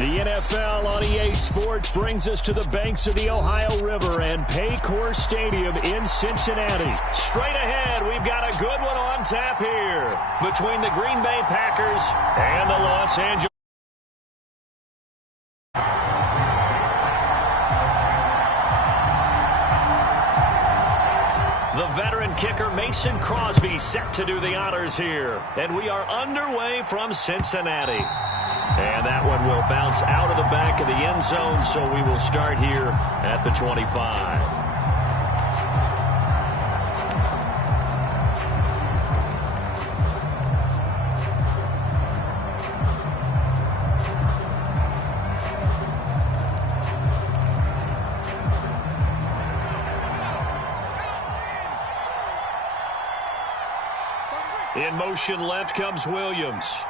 The NFL on EA Sports brings us to the banks of the Ohio River and Paycor Stadium in Cincinnati. Straight ahead, we've got a good one on tap here between the Green Bay Packers and the Los Angeles. The veteran kicker Mason Crosby set to do the honors here. And we are underway from Cincinnati. And that one will bounce out of the back of the end zone, so we will start here at the 25. In motion left comes Williams.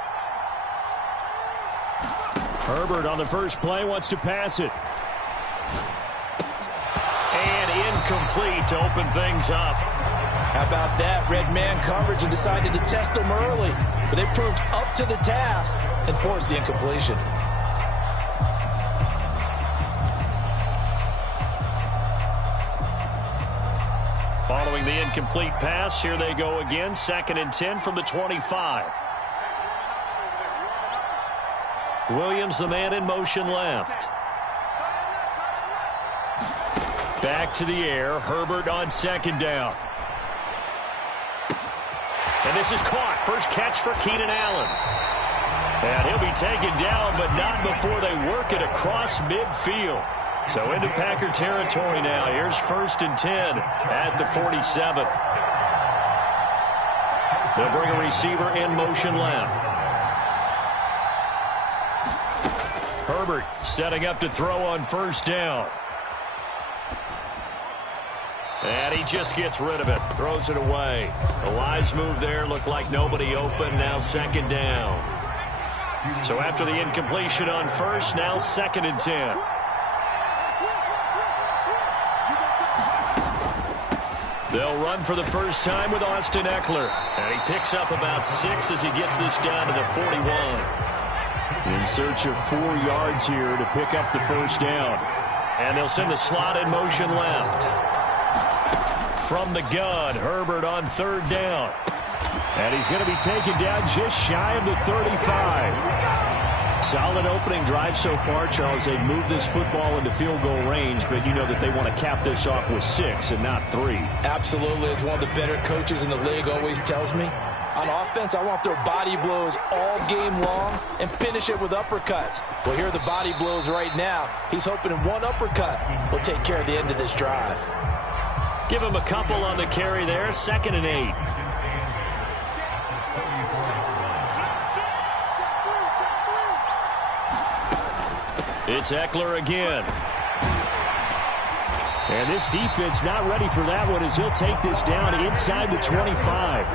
Herbert on the first play wants to pass it. And incomplete to open things up. How about that? Red man coverage and decided to test them early. But they proved up to the task and forced the incompletion. Following the incomplete pass, here they go again. 2nd and 10 from the 25. Williams, the man in motion left. Back to the air. Herbert on 2nd down. And this is caught. First catch for Keenan Allen. And he'll be taken down, but not before they work it across midfield. So into Packer territory now. Here's 1st and 10 at the 47. They'll bring a receiver in motion left. Herbert setting up to throw on 1st down. And he just gets rid of it. Throws it away. A wise move there. Looked like nobody open. Now 2nd down. So after the incompletion on 1st, now 2nd and 10. They'll run for the first time with Austin Eckler. And he picks up about 6 as he gets this down to the 41. In search of 4 yards here to pick up the 1st down. And they'll send the slot in motion left. From the gun, Herbert on 3rd down. And he's going to be taken down just shy of the 35. Solid opening drive so far, Charles. They've moved this football into field goal range, but you know that they want to cap this off with 6 and not 3. Absolutely. As one of the better coaches in the league always tells me, on offense, I want their body blows all game long and finish it with uppercuts. Well, here are the body blows right now. He's hoping one uppercut will take care of the end of this drive. Give him a couple on the carry there. 2nd and 8. It's Eckler again. And this defense not ready for that one as he'll take this down inside the 25.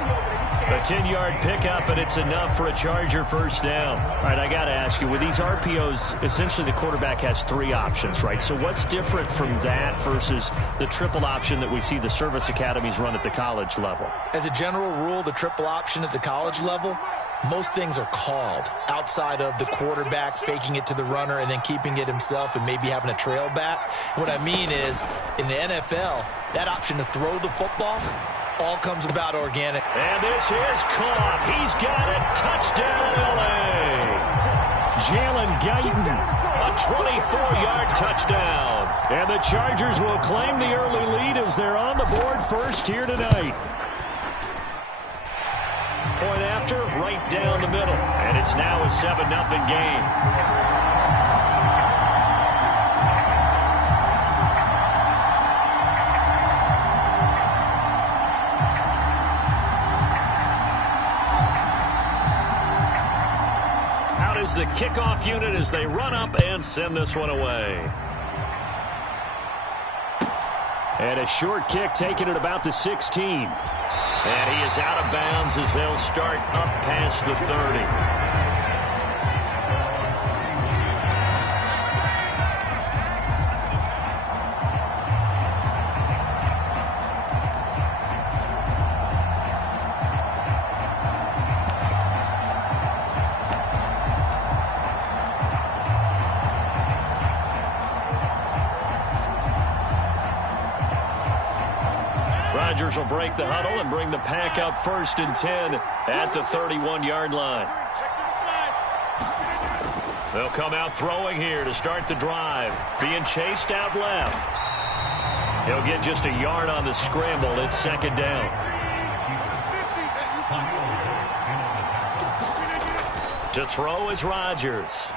A 10-yard pickup, and it's enough for a Charger 1st down. All right, I got to ask you, with these RPOs, essentially the quarterback has 3 options, right? So what's different from that versus the triple option that we see the service academies run at the college level? As a general rule, the triple option at the college level, most things are called outside of the quarterback faking it to the runner and then keeping it himself and maybe having a trail back. What I mean is, in the NFL, that option to throw the football all comes about organic. And this is caught. He's got it. Touchdown, L.A. Jalen Guyton, a 24-yard touchdown. And the Chargers will claim the early lead as they're on the board first here tonight. Point after, right down the middle. And it's now a 7-0 game. The kickoff unit as they run up and send this one away. And a short kick taken at about the 16. And he is out of bounds as they'll start up past the 30. Rodgers will break the huddle and bring the pack up 1st and 10 at the 31-yard line. They'll come out throwing here to start the drive. Being chased out left. He'll get just a yard on the scramble. It's 2nd down. To throw is Rodgers.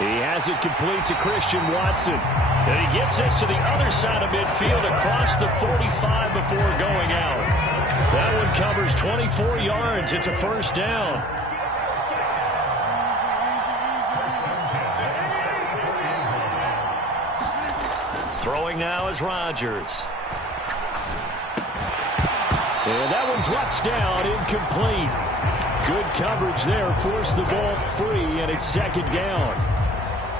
He has it complete to Christian Watson. And he gets this to the other side of midfield across the 45 before going out. That one covers 24 yards. It's a 1st down. Throwing now is Rodgers. And that one drops down, incomplete. Good coverage there, forced the ball free, and it's 2nd down.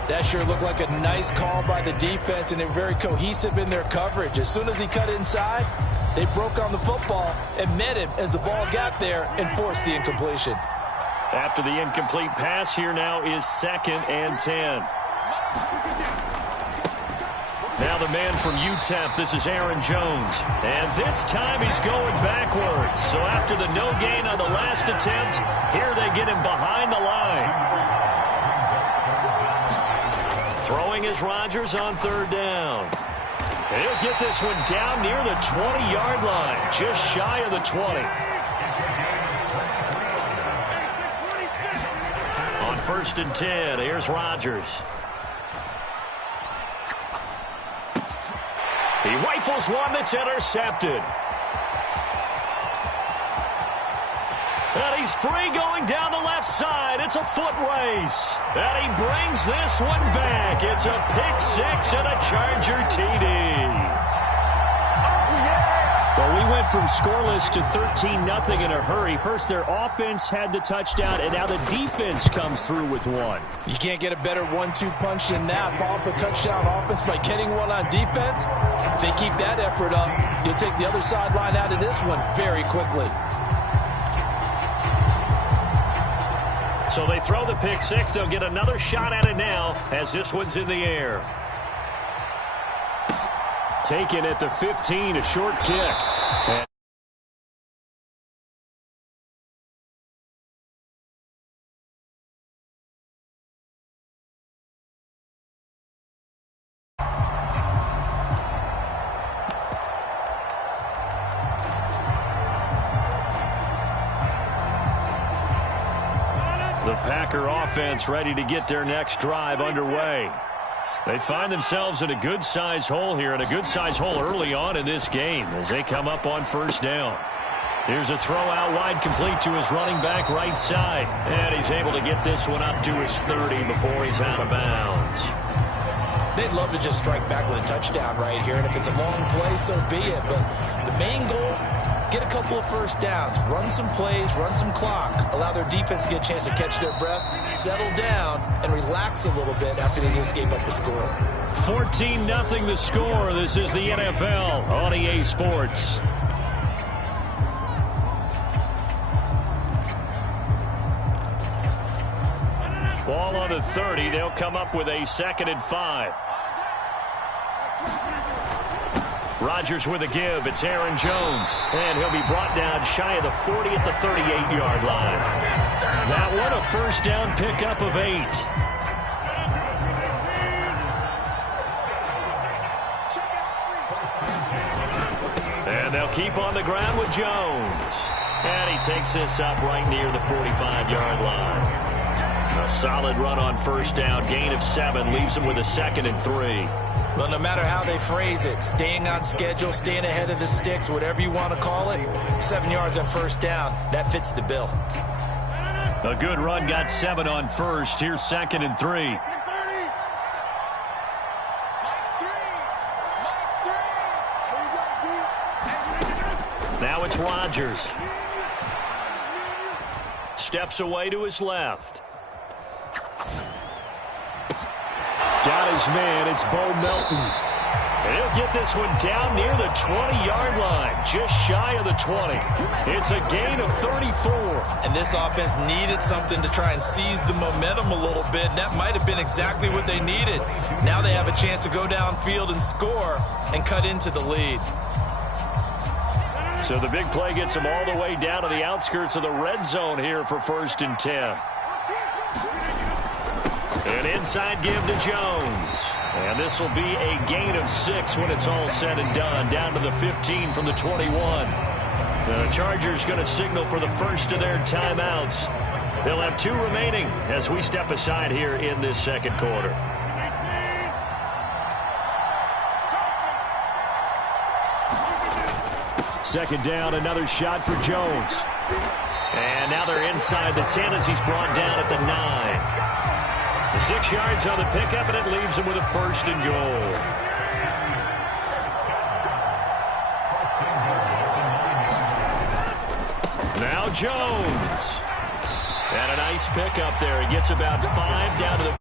That sure looked like a nice call by the defense, and they're very cohesive in their coverage. As soon as he cut inside, they broke on the football and met him as the ball got there and forced the incompletion. After the incomplete pass, here now is 2nd and 10. Now the man from UTEP, this is Aaron Jones. And this time he's going backwards. So after the no gain on the last attempt, here they get him behind the line. Throwing is Rodgers on 3rd down. And he'll get this one down near the 20-yard line, just shy of the 20. On 1st and 10, here's Rodgers. He rifles one that's intercepted. And he's free going down the left side. It's a foot race. And he brings this one back. It's a pick-6 and a Charger TD. Well, we went from scoreless to 13-0 in a hurry. First, their offense had the touchdown, and now the defense comes through with one. You can't get a better 1-2 punch than that. Follow up a touchdown offense by getting one on defense. If they keep that effort up, you'll take the other sideline out of this one very quickly. So they throw the pick-6. They'll get another shot at it now as this one's in the air. Taken at the 15, a short kick. The Packer offense ready to get their next drive underway. They find themselves in a good-sized hole here, and a good-sized hole early on in this game as they come up on 1st down. Here's a throw out wide, complete to his running back right side. And he's able to get this one up to his 30 before he's out of bounds. They'd love to just strike back with a touchdown right here, and if it's a long play, so be it. But the main goal, get a couple of 1st downs, run some plays, run some clock, allow their defense to get a chance to catch their breath, settle down, and relax a little bit after they just gave up the score. 14-0 the score. This is the NFL on EA Sports. Ball on the 30. They'll come up with a 2nd and 5. Rodgers with a give. It's Aaron Jones. And he'll be brought down shy of the 40 at the 38-yard line. That one a 1st down pickup of 8. And they'll keep on the ground with Jones. And he takes this up right near the 45-yard line. A solid run on 1st down. Gain of 7 leaves him with a 2nd and 3. Well, no matter how they phrase it, staying on schedule, staying ahead of the sticks, whatever you want to call it, 7 yards on 1st down, that fits the bill. A good run, got 7 on 1st. Here's 2nd and 3. Now it's Rodgers. Steps away to his left. Got his man. It's Bo Melton. And he'll get this one down near the 20-yard line, just shy of the 20. It's a gain of 34. And this offense needed something to try and seize the momentum a little bit. That might have been exactly what they needed. Now they have a chance to go downfield and score and cut into the lead. So the big play gets them all the way down to the outskirts of the red zone here for 1st and 10. An inside give to Jones. And this will be a gain of 6 when it's all said and done, down to the 15 from the 21. The Chargers going to signal for the first of their timeouts. They'll have 2 remaining as we step aside here in this second quarter. Second down, another shot for Jones. And now they're inside the 10 as he's brought down at the 9. 6 yards on the pickup, and it leaves him with a 1st and goal. Now Jones. And a nice pickup there. He gets about 5 down to the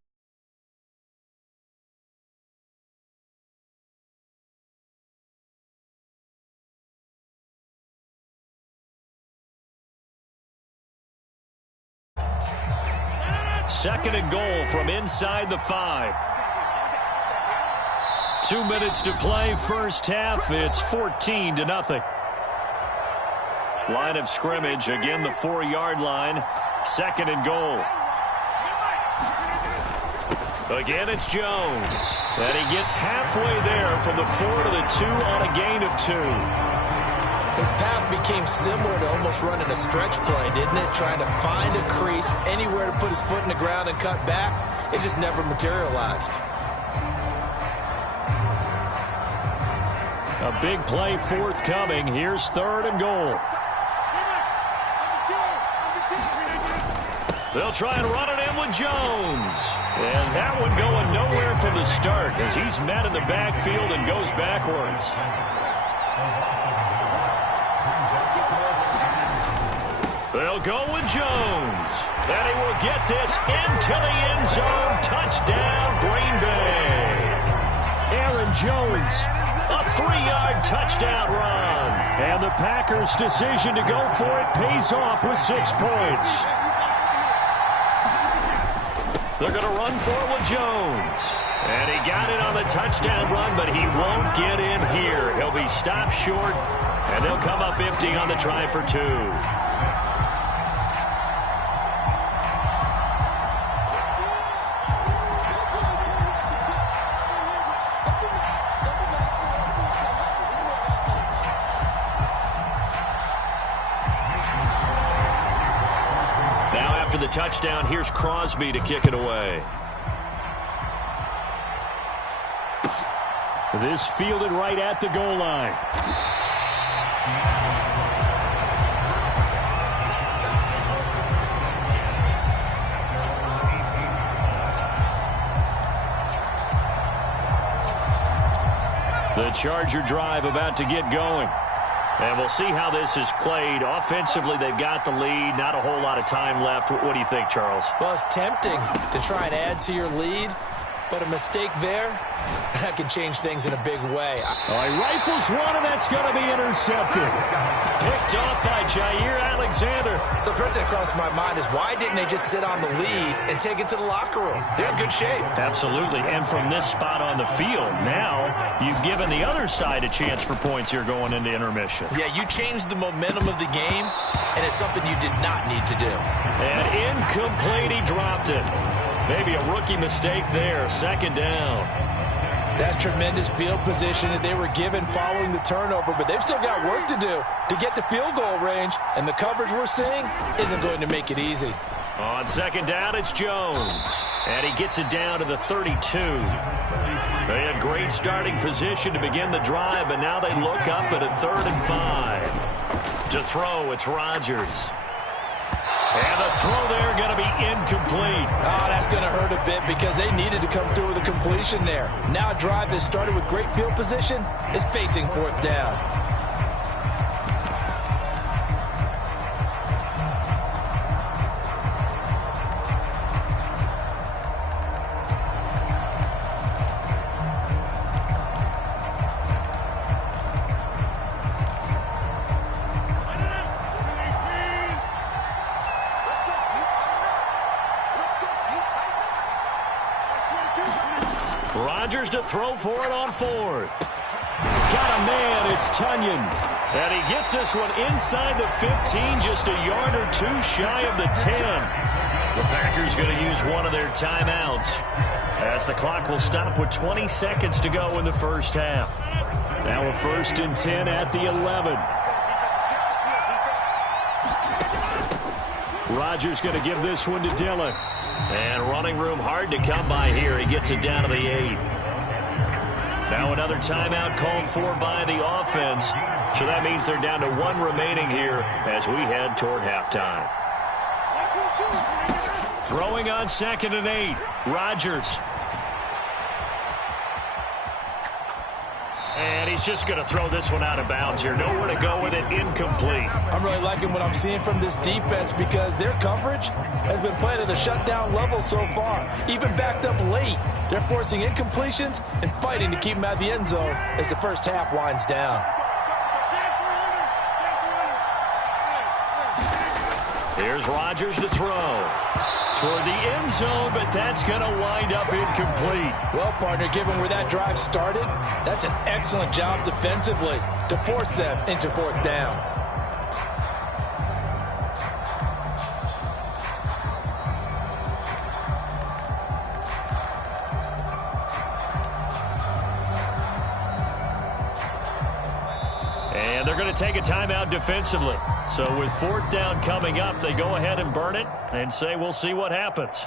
second and goal from inside the 5. 2 minutes to play, first half. It's 14-0. Line of scrimmage, again the 4-yard line. Second and goal. Again, it's Jones. And he gets halfway there from the 4 to the 2 on a gain of 2. His path became similar to almost running a stretch play, didn't it? Trying to find a crease, anywhere to put his foot in the ground and cut back. It just never materialized. A big play forthcoming. Here's 3rd and goal. They'll try and run it in with Jones. And that one going nowhere from the start as he's met in the backfield and goes backwards. They'll go with Jones. And he will get this into the end zone. Touchdown, Green Bay. Aaron Jones, a 3-yard touchdown run. And the Packers' decision to go for it pays off with 6 points. They're going to run for it with Jones. And he got it on the touchdown run, but he won't get in here. He'll be stopped short, and they'll come up empty on the try for 2. After the touchdown, here's Crosby to kick it away. This fielded right at the goal line. The Charger drive about to get going. And we'll see how this is played. Offensively, they've got the lead. Not a whole lot of time left. What do you think, Charles? Well, it's tempting to try and add to your lead, but a mistake there, that can change things in a big way. All right, rifles one, and that's going to be intercepted. Picked off by Jair Alexander. So first thing that crossed my mind is why didn't they just sit on the lead and take it to the locker room? They're in good shape. Absolutely, and from this spot on the field, now you've given the other side a chance for points here going into intermission. Yeah, you changed the momentum of the game, and it's something you did not need to do. And incomplete, he dropped it. Maybe a rookie mistake there, second down. That's tremendous field position that they were given following the turnover, but they've still got work to do to get to field goal range, and the coverage we're seeing isn't going to make it easy. On second down, it's Jones, and he gets it down to the 32. They had great starting position to begin the drive, but now they look up at a 3rd and 5. To throw, it's Rodgers. And the throw there going to be incomplete. Oh, that's going to hurt a bit because they needed to come through with a completion there. Now a drive that started with great field position is facing 4th down. Rodgers to throw for it on fourth. Got a man, it's Tunyon. And he gets this one inside the 15, just a yard or two shy of the 10. The Packers going to use one of their timeouts, as the clock will stop with 20 seconds to go in the first half. Now a 1st and 10 at the 11. Rodgers going to give this one to Dillon. And running room hard to come by here. He gets it down to the 8. Now another timeout called for by the offense. So that means they're down to 1 remaining here as we head toward halftime. Throwing on 2nd and 8. Rodgers. And he's just going to throw this one out of bounds here. Nowhere to go with it. Incomplete. I'm really liking what I'm seeing from this defense because their coverage has been playing at a shutdown level so far. Even backed up late. They're forcing incompletions and fighting to keep them out of the end zone as the first half winds down. Here's Rodgers to throw toward the end zone, but that's going to wind up incomplete. Well, partner, given where that drive started, that's an excellent job defensively to force them into 4th down. And they're going to take a timeout defensively. So with 4th down coming up, they go ahead and burn it and say we'll see what happens.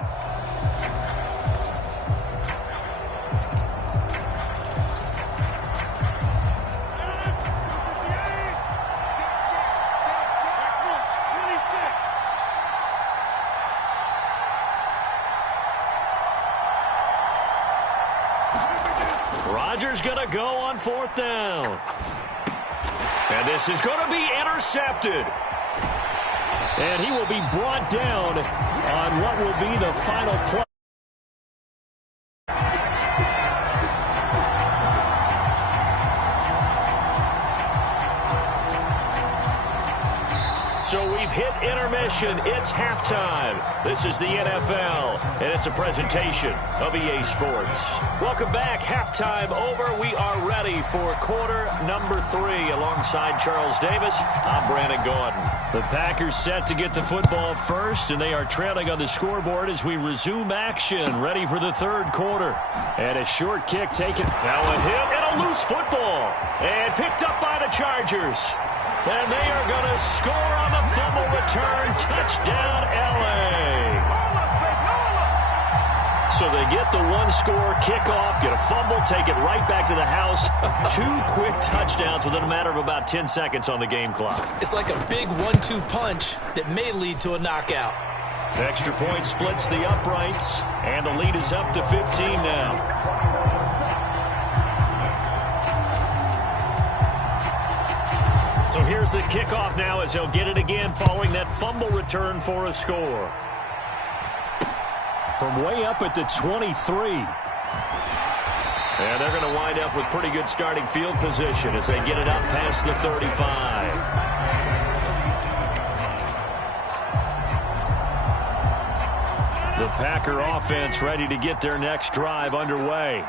Rodgers going to go on 4th down. And this is going to be intercepted. And he will be brought down on what will be the final play. So we've hit intermission. It's halftime. This is the NFL, and it's a presentation of EA Sports. Welcome back. Halftime over. We are ready for quarter number 3. Alongside Charles Davis, I'm Brandon Gordon. The Packers set to get the football first, and they are trailing on the scoreboard as we resume action, ready for the 3rd quarter. And a short kick taken. Now a hit and a loose football. And picked up by the Chargers. And they are going to score on the fumble return. Touchdown, L.A. So they get the 1-score kickoff, get a fumble, take it right back to the house. 2 quick touchdowns within a matter of about 10 seconds on the game clock. It's like a big 1-2 punch that may lead to a knockout. Extra point splits the uprights, and the lead is up to 15 now. So here's the kickoff now as he'll get it again following that fumble return for a score. From way up at the 23. And they're going to wind up with pretty good starting field position as they get it up past the 35. The Packer offense ready to get their next drive underway.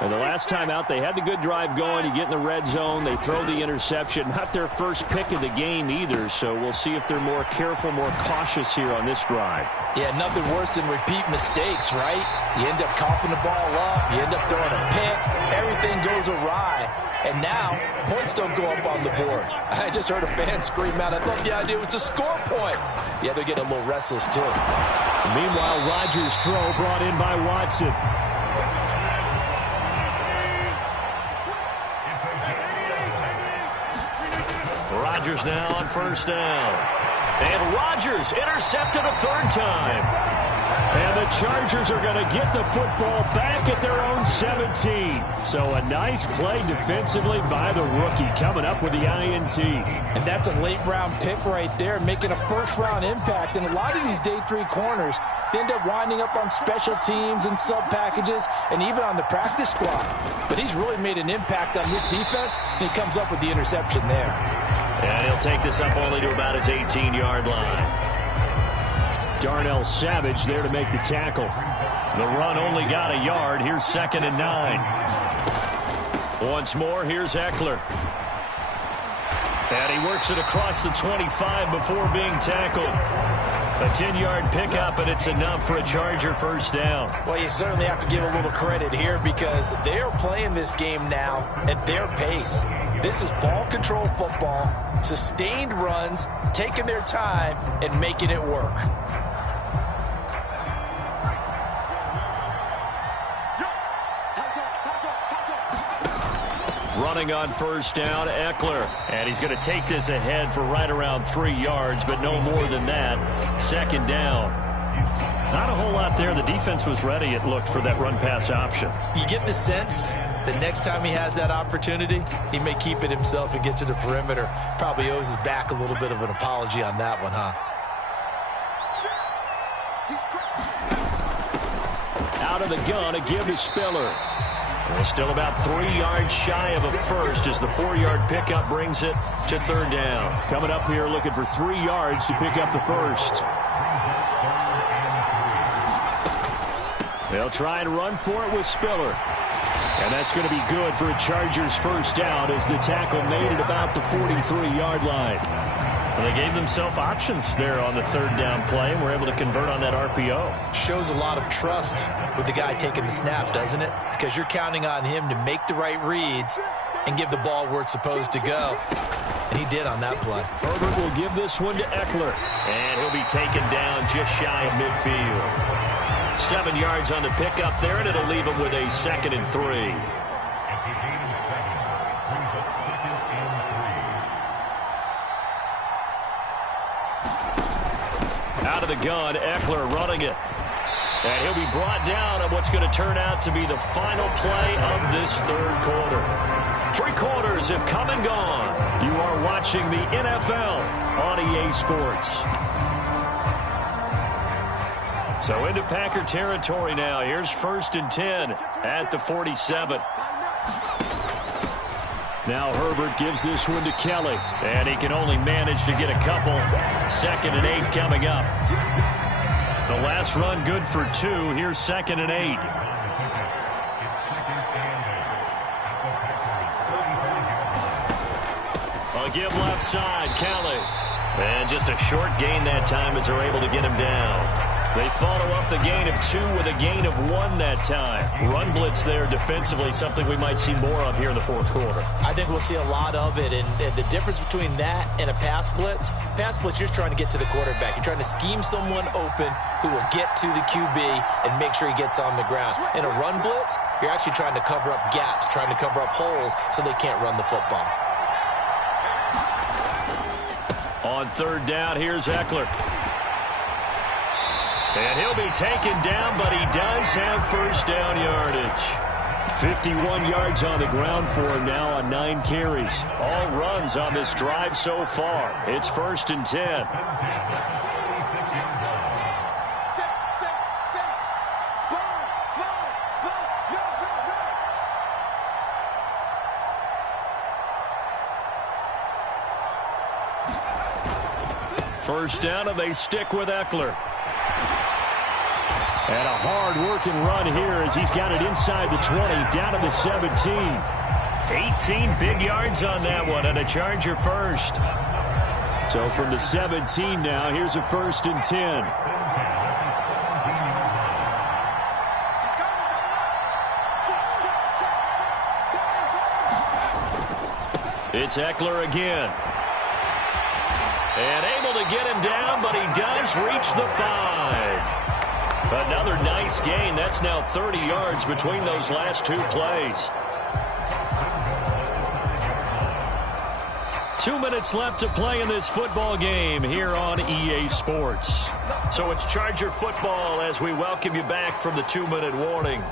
And the last time out, they had the good drive going. You get in the red zone, they throw the interception. Not their first pick of the game either, so we'll see if they're more careful, more cautious here on this drive. Yeah, nothing worse than repeat mistakes, right? You end up coughing the ball up, you end up throwing a pick, everything goes awry. And now, points don't go up on the board. I just heard a fan scream out, I thought the idea was to score points. Yeah, they're getting a little restless, too. Meanwhile, Rodgers' throw brought in by Watson. Rodgers now on 1st down. And Rodgers intercepted a 3rd time. And the Chargers are going to get the football back at their own 17. So a nice play defensively by the rookie coming up with the INT. And that's a late-round pick right there, making a first-round impact. And a lot of these day 3 corners end up winding up on special teams and sub-packages and even on the practice squad. But he's really made an impact on this defense, and he comes up with the interception there. And he'll take this up only to about his 18-yard line. Darnell Savage there to make the tackle. The run only got a yard. Here's 2nd and 9. Once more, here's Eckler. And he works it across the 25 before being tackled. A 10-yard pickup, and it's enough for a Charger first down. Well, you certainly have to give a little credit here because they're playing this game now at their pace. This is ball control football, sustained runs, taking their time, and making it work. Running on first down, Eckler. And he's going to take this ahead for right around 3 yards, but no more than that. 2nd down. Not a whole lot there. The defense was ready, it looked, for that run-pass option. You get the sense that next time he has that opportunity, he may keep it himself and get to the perimeter. Probably owes his back a little bit of an apology on that one, huh? Out of the gun, a give to Spiller. Well, still about 3 yards shy of a first as the 4-yard pickup brings it to 3rd down. Coming up here looking for 3 yards to pick up the first. They'll try and run for it with Spiller. And that's going to be good for a Chargers first down as the tackle made it about the 43-yard line. Well, they gave themselves options there on the 3rd down play and were able to convert on that RPO. Shows a lot of trust with the guy taking the snap, doesn't it? Because you're counting on him to make the right reads and give the ball where it's supposed to go. And he did on that play. Herbert will give this one to Eckler. And he'll be taken down just shy of midfield. 7 yards on the pickup there, and it'll leave him with a 2nd and 3. Out of the gun, Eckler running it. And he'll be brought down on what's going to turn out to be the final play of this 3rd quarter. 3 quarters have come and gone. You are watching the NFL on EA Sports. So into Packer territory now. Here's 1st and 10 at the 47. Now Herbert gives this one to Kelly. And he can only manage to get a couple. 2nd and 8 coming up. The last run good for 2. Here's 2nd and 8. A give left side, Kelly. And just a short gain that time as they're able to get him down. They follow up the gain of 2 with a gain of 1 that time. Run blitz there defensively, something we might see more of here in the 4th quarter. I think we'll see a lot of it, and the difference between that and a pass blitz, you're just trying to get to the quarterback. You're trying to scheme someone open who will get to the QB and make sure he gets on the ground. In a run blitz, you're actually trying to cover up gaps, trying to cover up holes so they can't run the football. On 3rd down, here's Eckler. And he'll be taken down, but he does have first down yardage. 51 yards on the ground for him now on 9 carries. All runs on this drive so far. It's 1st and 10. First down, and they stick with Eckler. And a hard-working run here as he's got it inside the 20, down to the 17. 18 big yards on that one, and a Charger first. So from the 17 now, here's a 1st and 10. It's Eckler again. And able to get him down, but he does reach the 5. Another nice gain. That's now 30 yards between those last 2 plays. 2 minutes left to play in this football game here on EA Sports. So it's Charger football as we welcome you back from the 2-minute warning.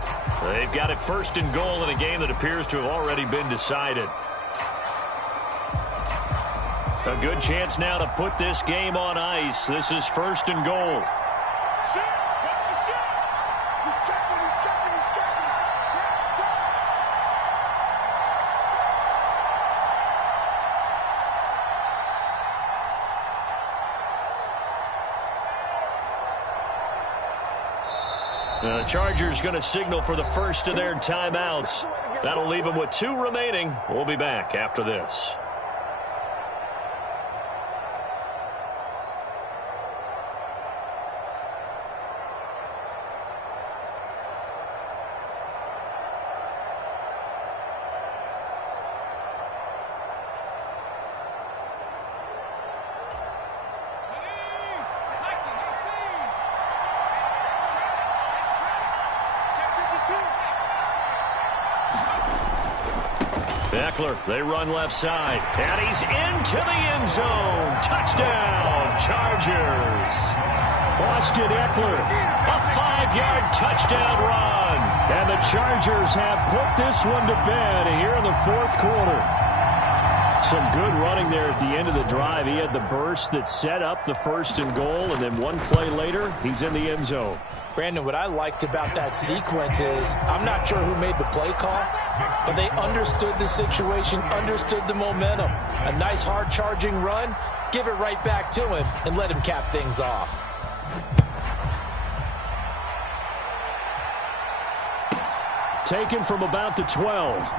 They've got it 1st and goal in a game that appears to have already been decided. A good chance now to put this game on ice. This is 1st and goal. The Chargers going to signal for the first of their timeouts. That'll leave them with 2 remaining. We'll be back after this. Eckler, they run left side, and he's into the end zone. Touchdown, Chargers. Austin Eckler, a 5-yard touchdown run. And the Chargers have put this one to bed here in the 4th quarter. Some good running there at the end of the drive. He had the burst that set up the 1st and goal, and then one play later, he's in the end zone. Brandon, what I liked about that sequence is I'm not sure who made the play call, but they understood the situation, understood the momentum. A nice hard charging run, give it right back to him and let him cap things off. Taken from about the 12.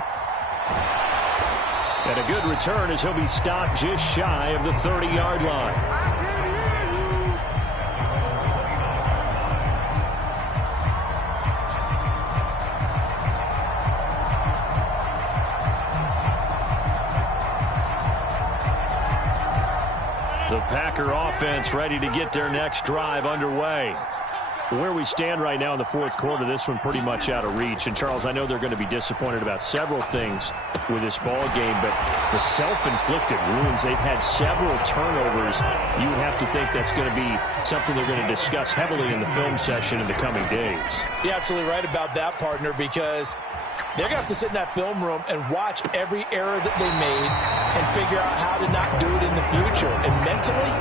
And a good return as he'll be stopped just shy of the 30-yard line. The Packer offense ready to get their next drive underway. Where we stand right now in the 4th quarter, this one pretty much out of reach. And, Charles, I know they're going to be disappointed about several things with this ball game, but the self-inflicted wounds, they've had several turnovers. You would have to think that's going to be something they're going to discuss heavily in the film session in the coming days. You're absolutely right about that, partner, because they're going to have to sit in that film room and watch every error that they made and figure out how to not do it in the future. And mentally,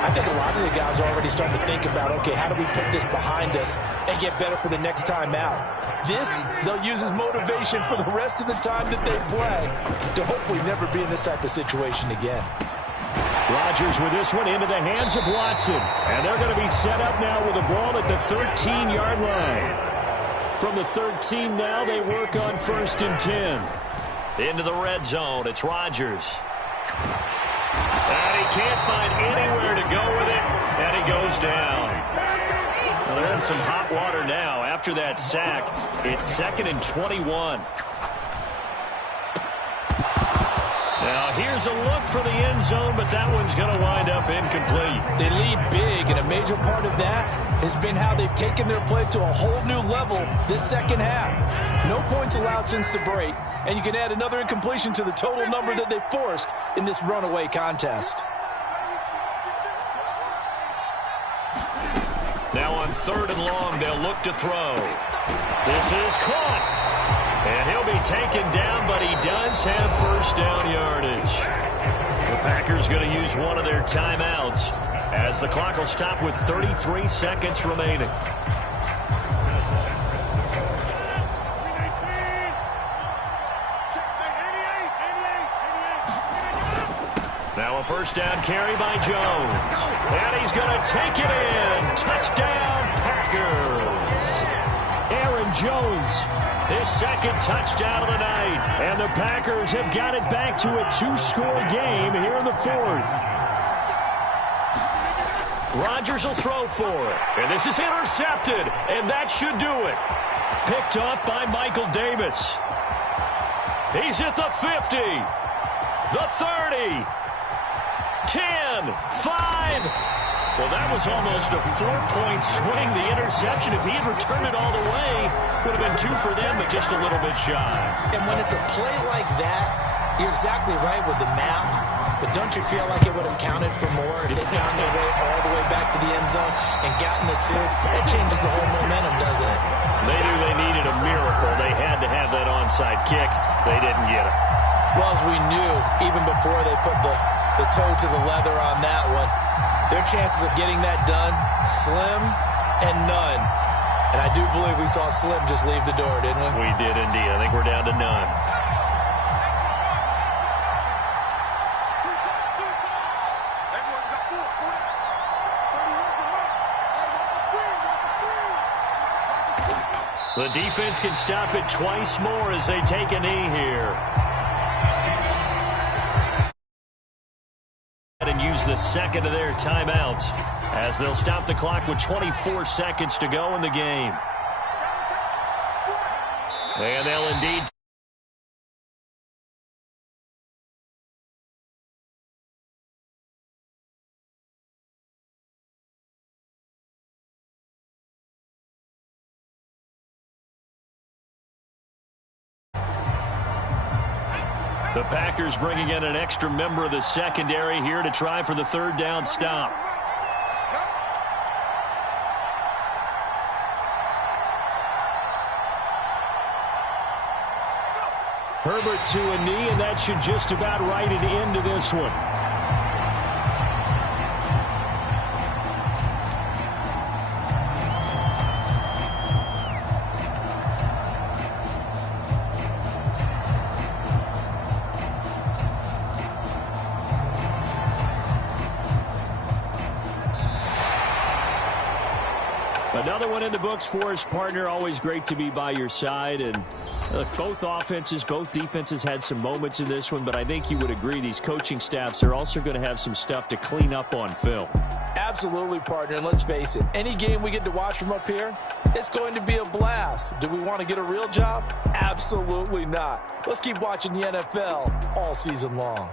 I think a lot of the guys are already starting to think about, okay, how do we put this behind us and get better for the next time out? This, they'll use as motivation for the rest of the time that they play to hopefully never be in this type of situation again. Rodgers with this one into the hands of Watson. And they're going to be set up now with the ball at the 13-yard line. From the 13 now, they work on 1st and 10. Into the red zone, it's Rodgers. And he can't find anywhere to go with it, and he goes down. Well, they're in some hot water now. After that sack, it's 2nd and 21. Now, here's a look for the end zone, but that one's going to wind up incomplete. They lead big, and a major part of that has been how they've taken their play to a whole new level this second half. No points allowed since the break, and you can add another incompletion to the total number that they forced in this runaway contest. Now on 3rd and long, they'll look to throw. This is caught. And he'll be taken down, but he does have 1st down yardage. The Packers going to use one of their timeouts as the clock will stop with 33 seconds remaining. Now a 1st down carry by Jones. And he's going to take it in. Touchdown, Packers. Aaron Jones, his 2nd touchdown of the night. And the Packers have got it back to a 2-score game here in the 4th. Rodgers will throw for it. And this is intercepted. And that should do it. Picked off by Michael Davis. He's at the 50. The 30. 10, 5. Well, that was almost a 4-point swing. The interception, if he had returned it all the way, would have been 2 for them, but just a little bit shy. And when it's a play like that, you're exactly right with the math. But don't you feel like it would have counted for more if they found their way all the way back to the end zone and gotten the 2? That changes the whole momentum, doesn't it? They knew they needed a miracle. They had to have that onside kick. They didn't get it. Well, as we knew, even before they put the toe to the leather on that one, their chances of getting that done, slim and none. And I do believe we saw Slim just leave the door, didn't we? We did indeed. I think we're down to none. The defense can stop it twice more as they take a knee here. And use the second of their timeouts as they'll stop the clock with 24 seconds to go in the game. And they'll indeed. The Packers bringing in an extra member of the secondary here to try for the third down stop. Herbert to a knee, and that should just about write it into this one. Another one in the books for us, partner. Always great to be by your side. And look, both offenses, both defenses had some moments in this one, but I think you would agree these coaching staffs are also going to have some stuff to clean up on film. Absolutely, partner. And let's face it, any game we get to watch from up here, it's going to be a blast. Do we want to get a real job? Absolutely not. Let's keep watching the NFL all season long.